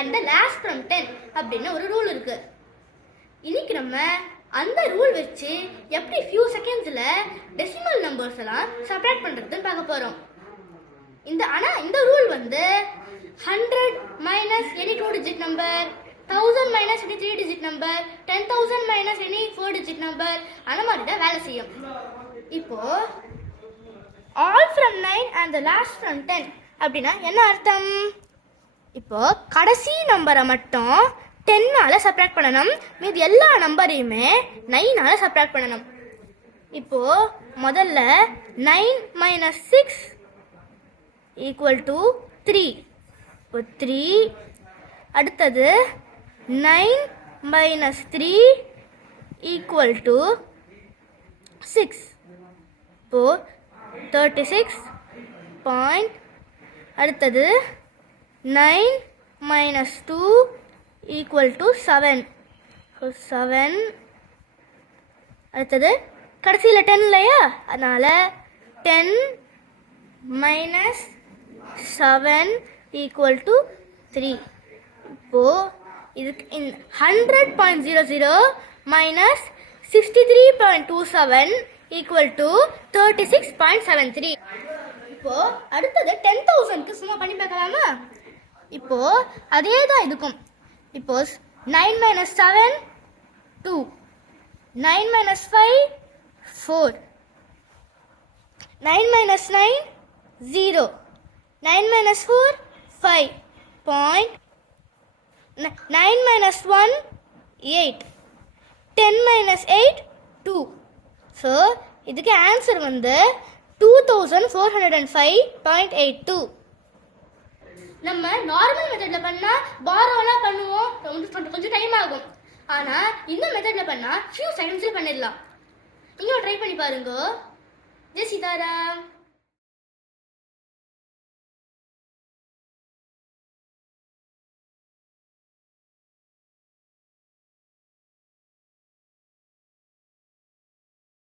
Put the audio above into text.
And the last from ten அப்படின்னு ஒரு rule இருக்கு. இன்னைக்கு நம்ம அந்த ரூல் வச்சு எப்படி ஃபியூ செகண்ட்ஸில் டெசிமல் நம்பர்ஸ் எல்லாம் சப்ராக்ட் பண்ணுறதுன்னு பார்க்க போகிறோம் இந்த ஆனால் இந்த ரூல் வந்து hundred minus any two digit number thousand minus any three digit number ten thousand minus any four digit number அந்த மாதிரி தான் வேலை செய்யும். இப்போ all from nine and the last from ten அப்படின்னா என்ன அர்த்தம்? இப்போ கடைசி நம்பரை மட்டும் டென்னால சப்ராக்ட் பண்ணணும். மீதி எல்லா நம்பரையுமே நைனால சப்ராக்ட் பண்ணணும். இப்போ முதல்ல nine minus six equal to three இப்போ த்ரீ அடுத்தது nine minus three equal to six இப்போது தேர்ட்டி சிக்ஸ் பாயிண்ட் அடுத்தது nine minus two equal to seven. So seven அடுத்தது கடைசியில் டென் இல்லையா? அதனால் ten minus seven equal to three இப்போது இதுக்கு in hundred point zero zero minus sixty three point two seven equal to thirty six point seven three இப்போது அடுத்தது ten தௌசண்ட்க்கு சும்மா பண்ணி பார்க்கலாமா? இப்போது அதே தான் இதுக்கும். இப்போ nine minus seven two nine minus five four nine minus nine zero nine minus four five point nine minus one eight ten minus eight two so இதுக்கு ஆன்சர் வந்து two thousand four hundred and five point eight two நம்ம normal மெத்தடில் பண்ணால் பாரோலாம் பண்ணுவோம். கொஞ்சம் கொஞ்சம் time ஆகும். ஆனால் இந்த மெத்தடில் பண்ணால் ஃபியூ செகண்ட்ஸில் பண்ணிடலாம். இன்னும் ட்ரை பண்ணி பாருங்க. ஜெய் சீதாராம்.